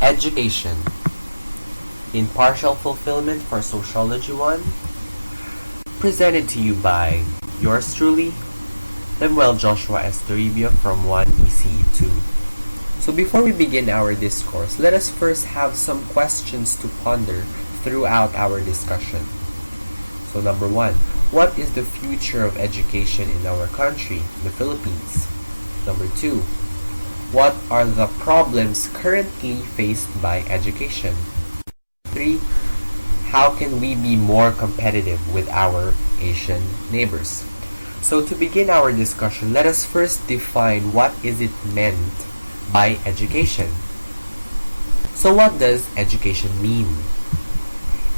Education in partial fulfillment for Sociology I, presented to you by yours truly, Lemuel Joshua S. Toribio from 1ECE2. So before we begin our discourse, let us first have some questions to ponder throughout our discussion. So number 1, what is the future of education in our country, the Philippines? Number 2, what are the problems currently faced by education? 3, how can we be more competitive with our Asian neighbors? So to begin our discussion, let us first define what is it meant by education. So what does education mean?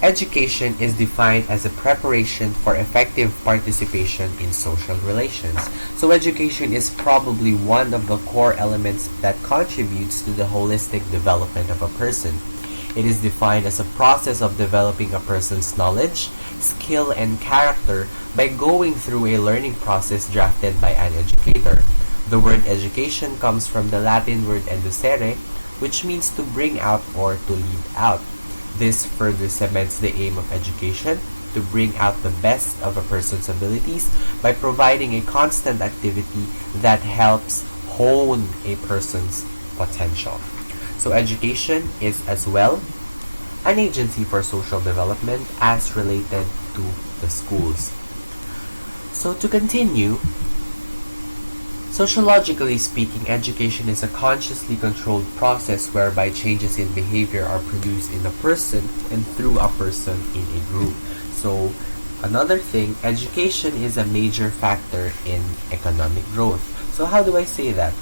Education is defined as a preparation for effective participation in social relations. So education is probably one of the core elements that contributes to the holistic development of a person. It is defined as a process of developing a person's knowledge, skill, and character by going through a learning process drafted by an educator. The word education comes from the Latin word educere, which means to bring out or to lead out. This further cements the aim of education, to bring out the best of a person's abilities by providing a constant activity that helps hone a person's potential. So education is as well an agency for social development as related to the schools. So to continue, sociologically speaking, education is a consciously controlled process whereby changes in behavior are produced in a person and through a person in a group. So another thing, education is a major factor in economic growth. So how do I say that?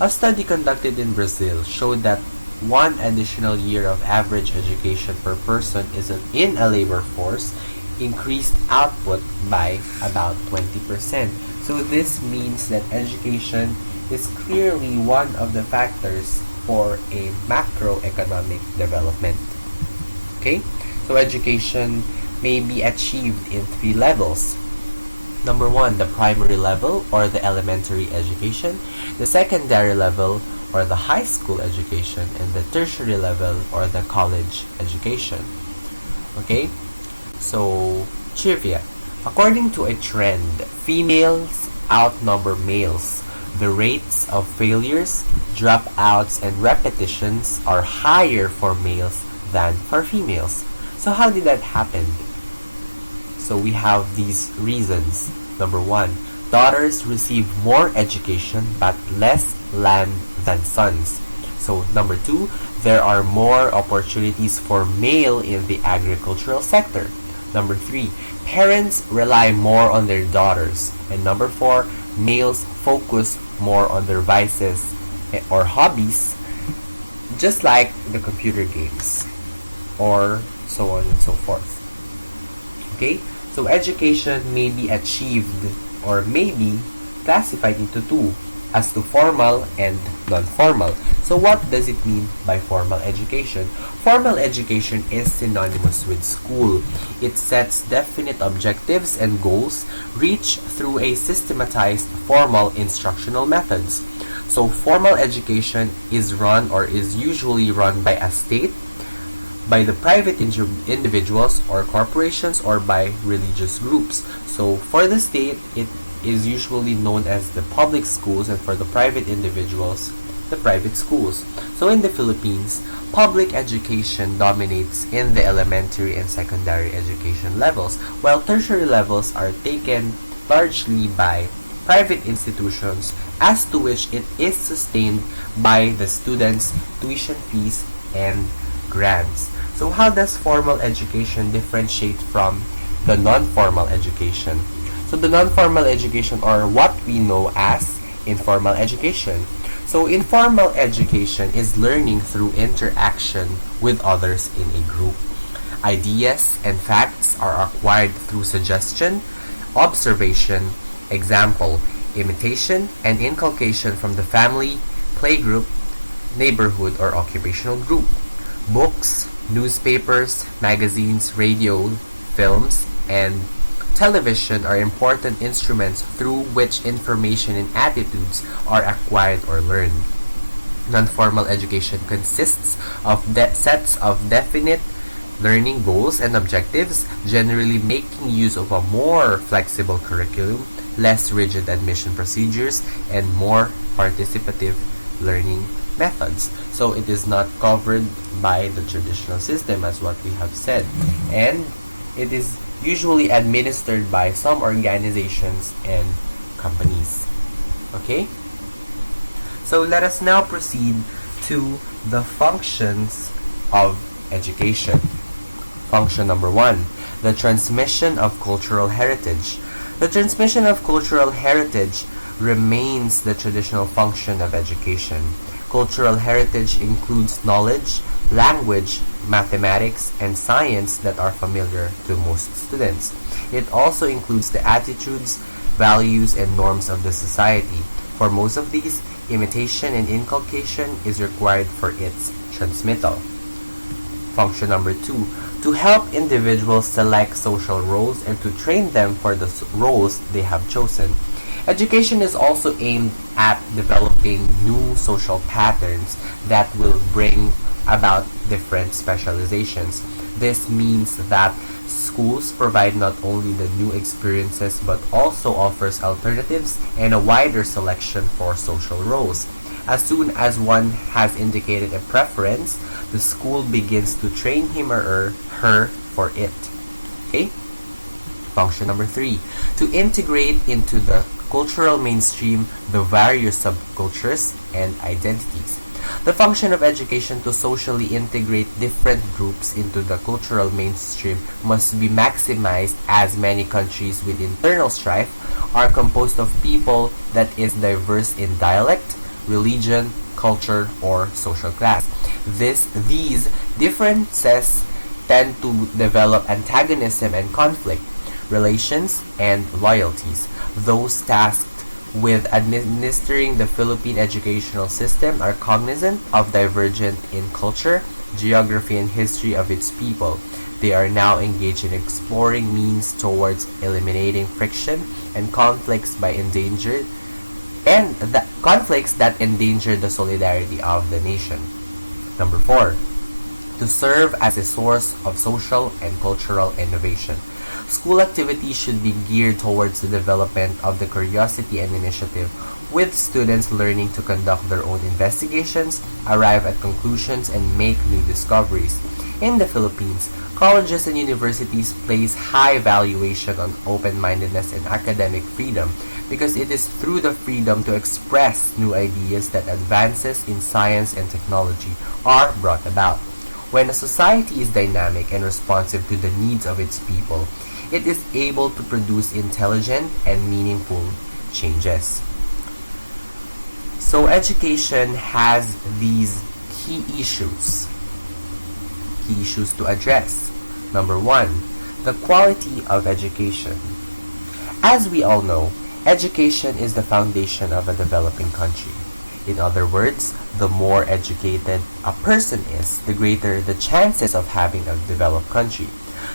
A study conducted in Brazil showed that one additional year of average education per person in a labor force increased output by about 20%. So this means that education is clearly one of the factors for a macroeconomic development. Okay? So education may be achieved in 3 levels. Number 1, the primary level or the elementary education, the secondary level or the high school education, and the tertiary level or the college education. Okay? So, trivia. According to a trend, females outnumber males. The rates of failures, dropouts, and repetitions are higher for males than for females. So how did that happen? So we have these reasons. Number 1, daughters receive more education but less land than sons. So number 2, there are more opportunities for male in the agricultural sector. Number 3, parents rely more on their daughters. And number 4, males focus more on their vices or hobbies, just like the computer games, or so on and so forth. Okay? So education may be achieved or may be classified into 2 as to formal and non-formal. So what does it mean by formal education? Formal education is synonymous with school. It sets definite objectives and goals reached through a systematized formal instructional methods. So formal education is run or is usually run by a state, by the private individuals or corporations, or by religious groups. So for the state, it is usually known as the public schools, and for the private individuals, the private schools. So in the Philippines, public education dominates in the elementary and secondary education levels, while tertiary levels are taken largely by private institutions, as to which it is sustained by the students' tuition fees and grants. So how does formal education differentiate from the non-formal education? So the non-formal education, or what we know as informal education. So informal education is learning through interaction with others in a group. Ideas and facts are acquired through suggestion, observation, example, imitation, and inculcation from the family, playgroup, neighborhood, or occupational group. Books, newspapers, magazines, radio, films, and television are important instruments through which information and attitudes are acquired or learned. Non-formal education consists of sets of definite learning goals and objectives, generally making use of a more flexible curriculum, less rigid admission procedures, and more participative learning methods. So it is not covered by the traditional system, as what we have said, and it is usually administered by some organizations and companies. Okay? So let us now proceed to the functions of education. Function number 1, the transmission of cultural heritage. The transmission of cultural heritage remains the traditional function of education. Cultural heritage includes knowledge, language, mathematics, and science that are familiar to most students. It also includes the attitudes, values, and norms of the society. For most of these, imitation and inculcation is required for its transmittal. Function number 2, to help individuals select social roles and to train them for the roles they have chosen. Education is also aimed at developing new social patterns that will bring about different specializations. This means that schools provide not only the new experiences but also offers alternatives and a wider selection for social roles. As soon as one has indicated a preference, the school begins to train him or her for it. Okay? Function number 3, to integrate into the cultural mainstream the various subcultures and identities. The function of education to socially integrate different groups into the cultural mainstream must be maximized, as many countries with internal strife are composed of people that is diverse in dialect, religion, culture, or social class. These differences tend to develop antagonism and conflict, relations, and loyalties. Those tasked with administering the Philippine educational system are cognizant of divergent in culture, geography, and history of its people. They are now engaged in exploring means towards eliminating friction and conflicts that endanger the solidarity of the nation. Number 4, to serve as a source of social and cultural innovation. School activities should be geared towards the development of the curiosity and initiative, with students learning to conduct their own investigations, arrive at conclusions, and make new discoveries. In the Philippines, colleges and universities place high valuation on open-mindedness and academic freedom because it is through the freedom to express new ideas that advances in science and technology are brought about. When a society is dynamic and responsive to the needs of its people, it is able to produce intelligent and meaningful changes. So education has these key issues to address. Number 1, the quality of education. As we all know, education is the foundation of a developing country. In other words, the more educated a person is, the greater the chances of having a developed country.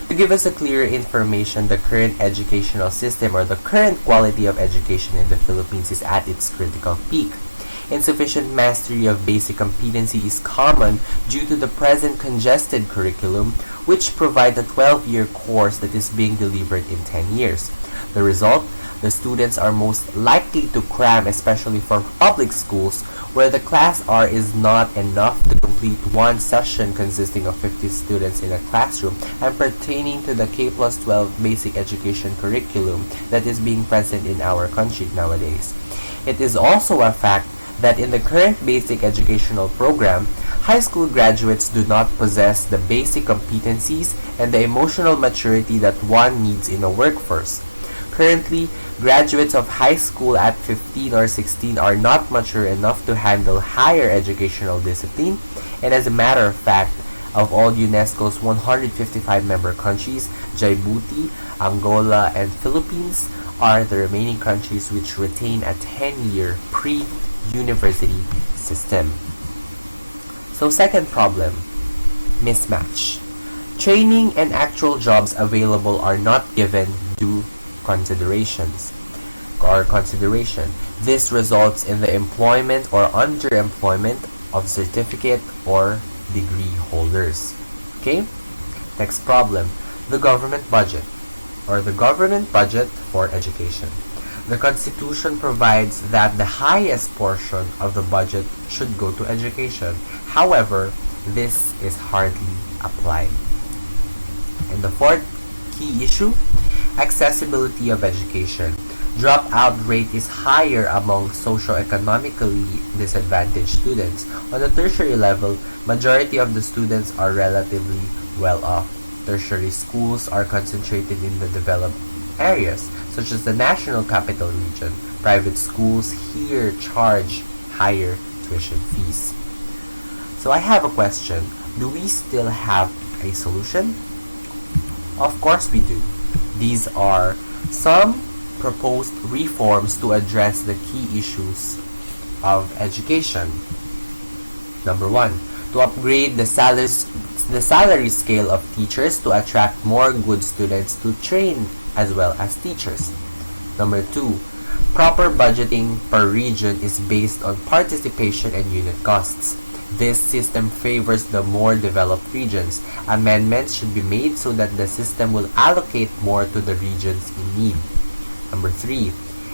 To give us a clearer information, the current educational system or the current quality of education in the Philippines is at its critical peak. Insufficient mastery of basic competency is common due to the present congested curriculum, which provides a 12-year course that is being delivered in 10 years. The result, the students are most likely to cram, especially for public schools, where the class hour is not enough to complete one session consisting of 50 students in a classroom and pertaining to the K+12 basic education curriculum that is being present in our country nowadays. It is also a fact that in the current basic educational program, high school graduates do not possess the basic competencies and the emotional maturity that one needs in a workforce. Currently, graduates of high school at 15 or 16 are not mature enough to handle higher educational discipline, and as a matter of fact, of all UNESCO's 155 member countries, Djibouti, Angola, and Philippines are the remaining countries which retain a 10-year pre-university system. So second problem, mismatch. Training and actual jobs available are not given due consideration. This results in the employment or underemployment of certificate or degree holders. Okay? Next problem, the government budget, or the government budget for education. The Constitution provides that the highest portion of the budget should go to education. However, this is hardly applied. And the fourth key issue, accessibility of education. Dropout rate is higher among socioeconomically disadvantaged students. On the tertiary level, majority of the students are relatively well off. Tertiary schools are concentrated in the developed areas, such as the National Capital Region. Private schools here charge higher tuition fees. So I have a question. Do we still have a solution? Of course we do. These are some proposed reforms to address the key issues of education. Number one, to upgrade the salary scale of teachers to attract more good students to train as well as teachers. Number two, proper budgeting per region is based on participation and unit costs. This system favors the more developed regions. Amendments should be made so that the system will allocate more to the regions in need. Number three,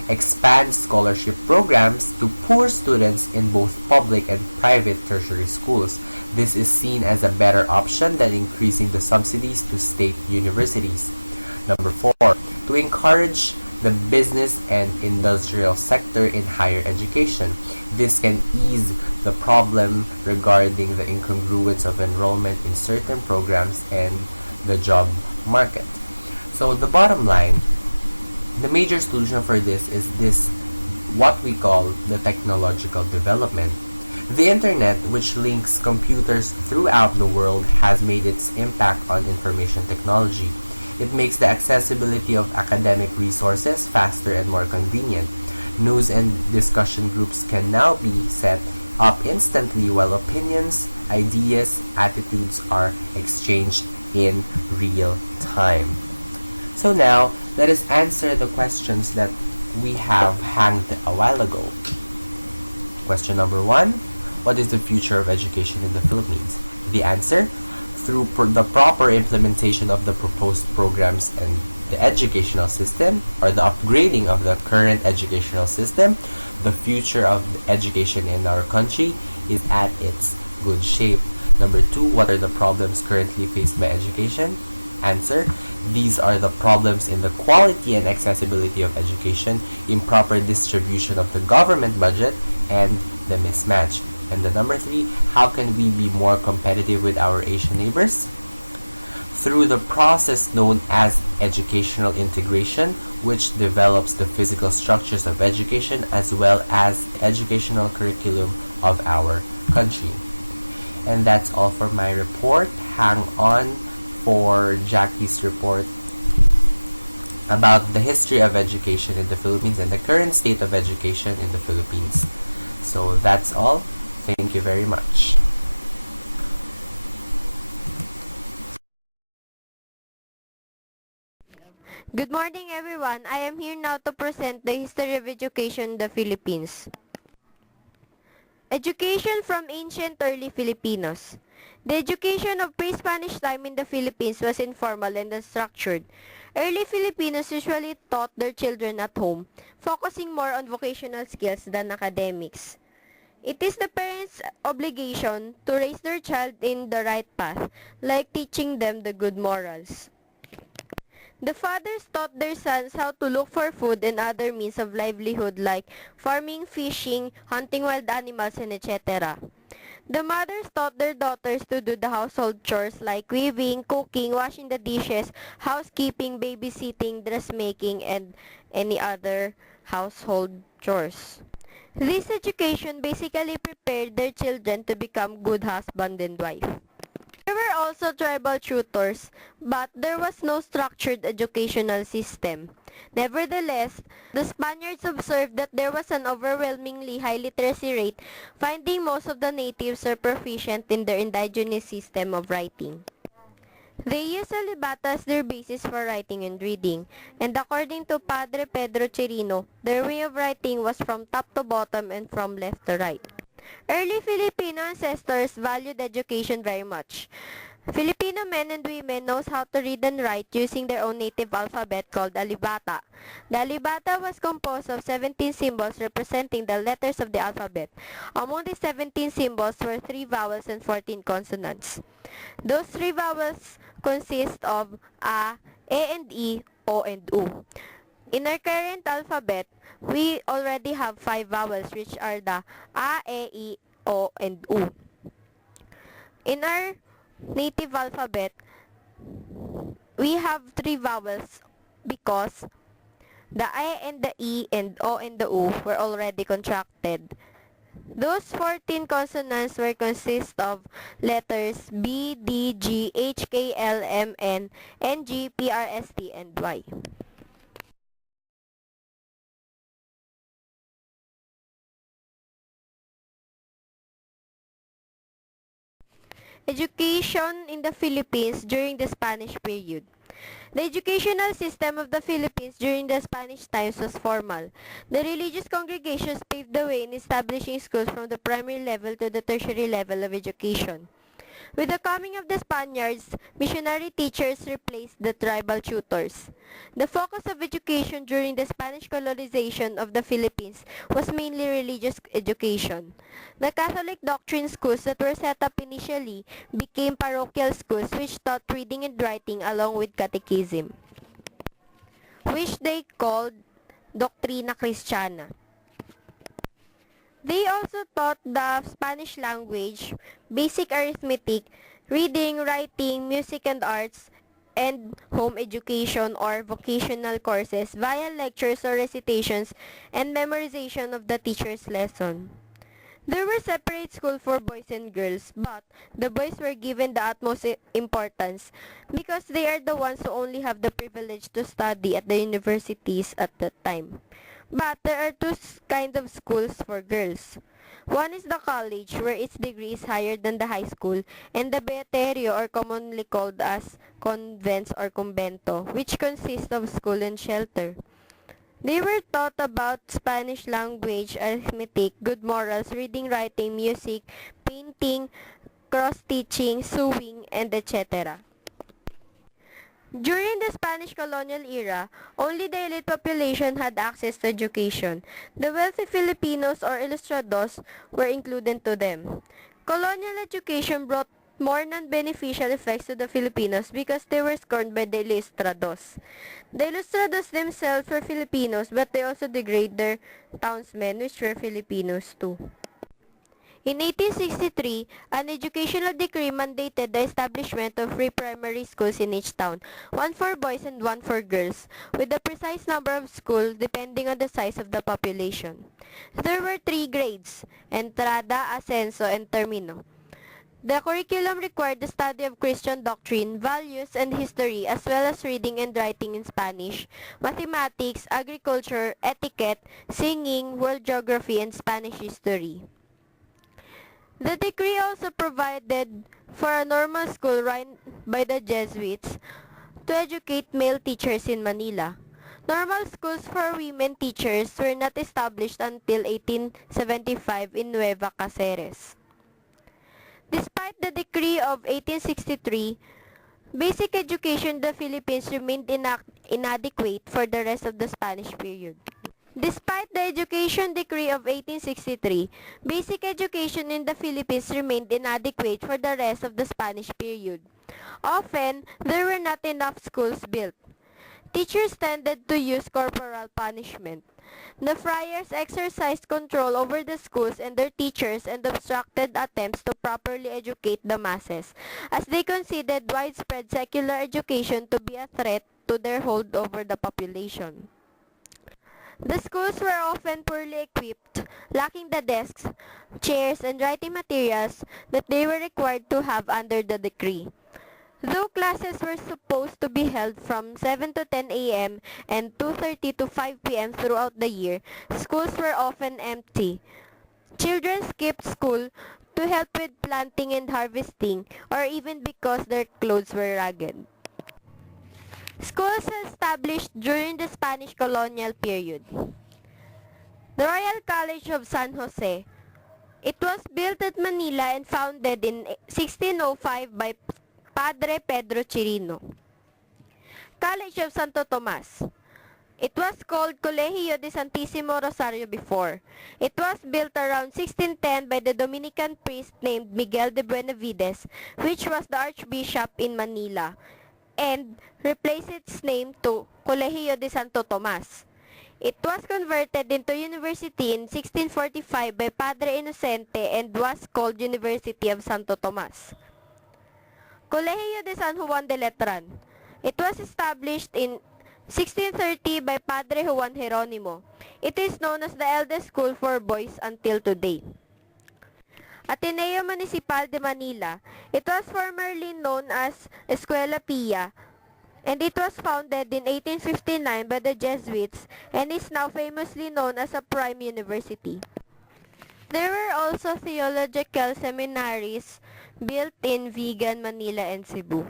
expand scholarship programs to poor students in both public and private tertiary schools. This is seen as a better option than increasing the subsidies to state universities. Number four, to encourage the business and industrial sector in higher education. This can ease the problem regarding the incongruence of enrollment in certain programs and the job market. So the bottom line, the major solution for this is what we call the technological development. The internet, which links computers throughout the world, has made its impact on information technology. It makes the accessibility of academic resources faster and more convenient. News and discussion groups can now be set up instantly, while opinions, ideas, attitudes are exchanged in real time. So now, let us answer the questions that we have hanged a while ago. Question number one, what is the future of education in the Philippines? The answer, through the proper implementation of the proposed programs and the educational system, or the upgrading of the current educational system, the future of education in our country is at its good shape. Number two, what are the problems currently faced by education? Answer, these are the problems in the quality and accessibility of education, improper distribution of the government budget, and the mismatch. And the number three, how can we be more competitive with our Asian neighbors? Through the process known as educational integration, which develops the physical structures of education as well as the educational curriculum of our country. And that's all for my report. Hang on for Jackie's report about the history of education in the Philippines and the current state of education in the Philippines. So that's all. Thank you very much. Good morning, everyone. I am here now to present the history of education in the Philippines. Education from ancient early Filipinos. The education of pre-Spanish time in the Philippines was informal and unstructured. Early Filipinos usually taught their children at home, focusing more on vocational skills than academics. It is the parents' obligation to raise their child in the right path, like teaching them the good morals. The fathers taught their sons how to look for food and other means of livelihood like farming, fishing, hunting wild animals, and etc. The mothers taught their daughters to do the household chores like weaving, cooking, washing the dishes, housekeeping, babysitting, dressmaking, and any other household chores. This education basically prepared their children to become good husband and wife. There were also tribal tutors, but there was no structured educational system. Nevertheless, the Spaniards observed that there was an overwhelmingly high literacy rate, finding most of the natives are proficient in their indigenous system of writing. They used alibata as their basis for writing and reading, and according to Padre Pedro Chirino, their way of writing was from top to bottom and from left to right. Early Filipino ancestors valued education very much. Filipino men and women knows how to read and write using their own native alphabet called alibata. The alibata was composed of 17 symbols representing the letters of the alphabet. Among the 17 symbols were 3 vowels and 14 consonants. Those 3 vowels consist of A and E, O and U. In our current alphabet, we already have 5 vowels which are the A, E, O, and U. In our native alphabet, we have 3 vowels because the A and the E and O and the U were already contracted. Those 14 consonants were consist of letters B, D, G, H, K, L, M, N, N, G, P, R, S, T, and Y. Education in the Philippines during the Spanish period. The educational system of the Philippines during the Spanish times was formal. The religious congregations paved the way in establishing schools from the primary level to the tertiary level of education. With the coming of the Spaniards, missionary teachers replaced the tribal tutors. The focus of education during the Spanish colonization of the Philippines was mainly religious education. The Catholic doctrine schools that were set up initially became parochial schools which taught reading and writing along with catechism, which they called Doctrina Christiana. They also taught the Spanish language, basic arithmetic, reading, writing, music and arts, and home education or vocational courses via lectures or recitations and memorization of the teacher's lesson. There were separate schools for boys and girls, but the boys were given the utmost importance because they are the ones who only have the privilege to study at the universities at that time. But there are two kinds of schools for girls. One is the college, where its degree is higher than the high school, and the beaterio, or commonly called as convents or convento, which consists of school and shelter. They were taught about Spanish language, arithmetic, good morals, reading, writing, music, painting, cross-stitching, sewing, and etc. During the Spanish colonial era, only the elite population had access to education. The wealthy Filipinos or ilustrados were included to them. Colonial education brought more non-beneficial effects to the Filipinos because they were scorned by the ilustrados. The ilustrados themselves were Filipinos, but they also degrade their townsmen, which were Filipinos too. In 1863, an educational decree mandated the establishment of free primary schools in each town, one for boys and one for girls, with the precise number of schools depending on the size of the population. There were 3 grades: Entrada, Ascenso, and Termino. The curriculum required the study of Christian doctrine, values, and history, as well as reading and writing in Spanish, mathematics, agriculture, etiquette, singing, world geography, and Spanish history. The decree also provided for a normal school run by the Jesuits to educate male teachers in Manila. Normal schools for women teachers were not established until 1875 in Nueva Cáceres. Despite the decree of 1863, basic education in the Philippines remained inadequate for the rest of the Spanish period. Despite the Education Decree of 1863, basic education in the Philippines remained inadequate for the rest of the Spanish period. Often, there were not enough schools built. Teachers tended to use corporal punishment. The friars exercised control over the schools and their teachers and obstructed attempts to properly educate the masses, as they considered widespread secular education to be a threat to their hold over the population. The schools were often poorly equipped, lacking the desks, chairs, and writing materials that they were required to have under the decree. Though classes were supposed to be held from 7 to 10 a.m. and 2:30 to 5 p.m. throughout the year, schools were often empty. Children skipped school to help with planting and harvesting, or even because their clothes were ragged. Schools established during the Spanish colonial period. The Royal College of San Jose, It was built at Manila and founded in 1605 by Padre Pedro Chirino. College of Santo Tomas. It was called Colegio de Santissimo Rosario before. It was built around 1610 by the Dominican priest named Miguel de Benavides, which was the Archbishop in Manila, and replaced its name to Colegio de Santo Tomas. It was converted into university in 1645 by Padre Inocente and was called University of Santo Tomas. Colegio de San Juan de Letran. It was established in 1630 by Padre Juan Jeronimo. It is known as the eldest school for boys until today. Ateneo Municipal de Manila. It was formerly known as Escuela Pia, and it was founded in 1859 by the Jesuits and is now famously known as a prime university. There were also theological seminaries built in Vigan, Manila, and Cebu.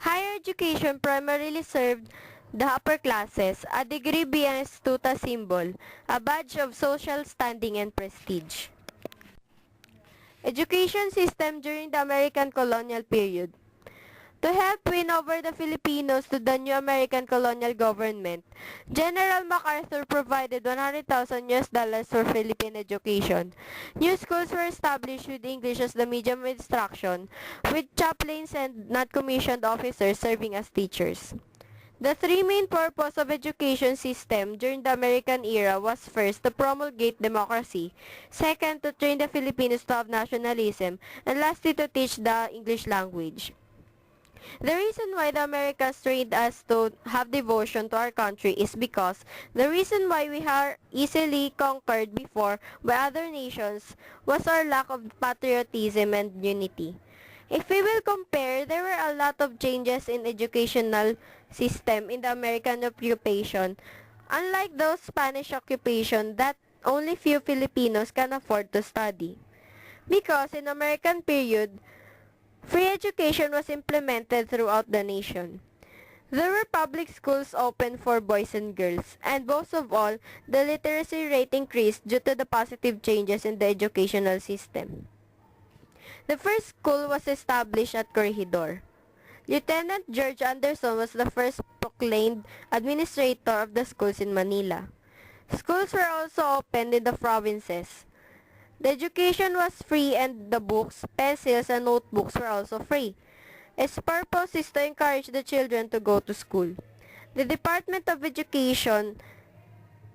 Higher education primarily served the upper classes, a degree being a status symbol, a badge of social standing and prestige. Education system during the American colonial period. To help win over the Filipinos to the new American colonial government, General MacArthur provided $100,000 for Philippine education. New schools were established with English as the medium of instruction, with chaplains and non-commissioned officers serving as teachers. The three main purposes of education system during the American era was first, to promulgate democracy, second, to train the Filipinos to have nationalism, and lastly, to teach the English language. The reason why the Americans trained us to have devotion to our country is because the reason why we are easily conquered before by other nations was our lack of patriotism and unity. If we will compare, there were a lot of changes in educational system in the American occupation, unlike those Spanish occupation that only few Filipinos can afford to study. Because in American period, free education was implemented throughout the nation. There were public schools open for boys and girls, and most of all, the literacy rate increased due to the positive changes in the educational system. The first school was established at Corregidor. Lieutenant George Anderson was the first proclaimed administrator of the schools in Manila. Schools were also opened in the provinces. The education was free and the books, pencils, and notebooks were also free. Its purpose is to encourage the children to go to school. The Department of Education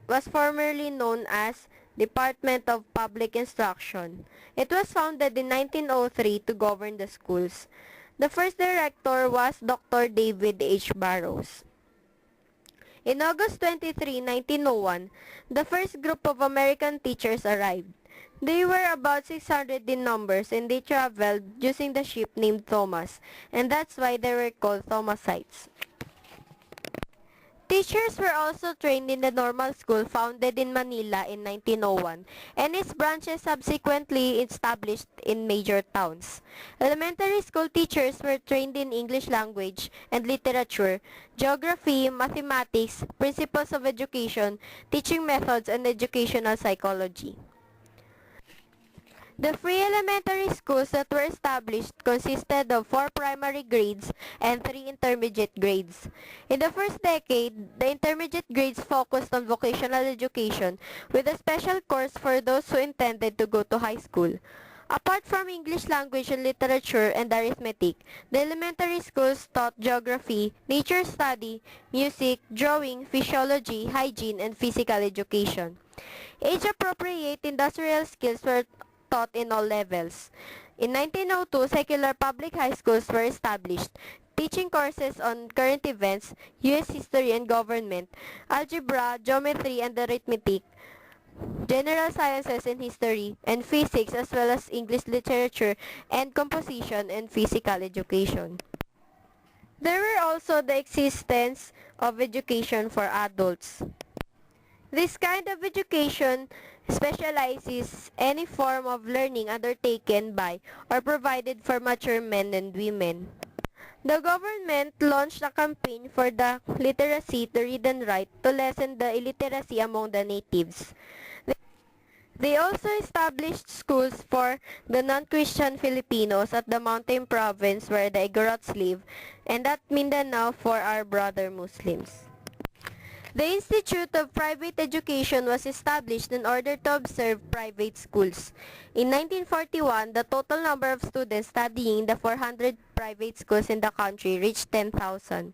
was formerly known as Department of Public Instruction. It was founded in 1903 to govern the schools. The first director was Dr. David H. Barrows. In August 23, 1901, the first group of American teachers arrived. They were about 600 in numbers and they traveled using the ship named Thomas, and that's why they were called Thomasites. Teachers were also trained in the normal school founded in Manila in 1901, and its branches subsequently established in major towns. Elementary school teachers were trained in English language and literature, geography, mathematics, principles of education, teaching methods, and educational psychology. The free elementary schools that were established consisted of 4 primary grades and 3 intermediate grades. In the first decade, the intermediate grades focused on vocational education with a special course for those who intended to go to high school. Apart from English language and literature and arithmetic, the elementary schools taught geography, nature study, music, drawing, physiology, hygiene, and physical education. Age-appropriate industrial skills were taught in all levels. In 1902, secular public high schools were established, teaching courses on current events, U.S. history and government, algebra, geometry and arithmetic, general sciences and history, and physics, as well as English literature and composition and physical education. There were also the existence of education for adults. This kind of education specializes any form of learning undertaken by or provided for mature men and women. The government launched a campaign for the literacy to read and write to lessen the illiteracy among the natives. They also established schools for the non-Christian Filipinos at the Mountain Province where the Igorots live, and at Mindanao for our brother Muslims. The Institute of Private Education was established in order to observe private schools. In 1941, the total number of students studying in the 400 private schools in the country reached 10,000.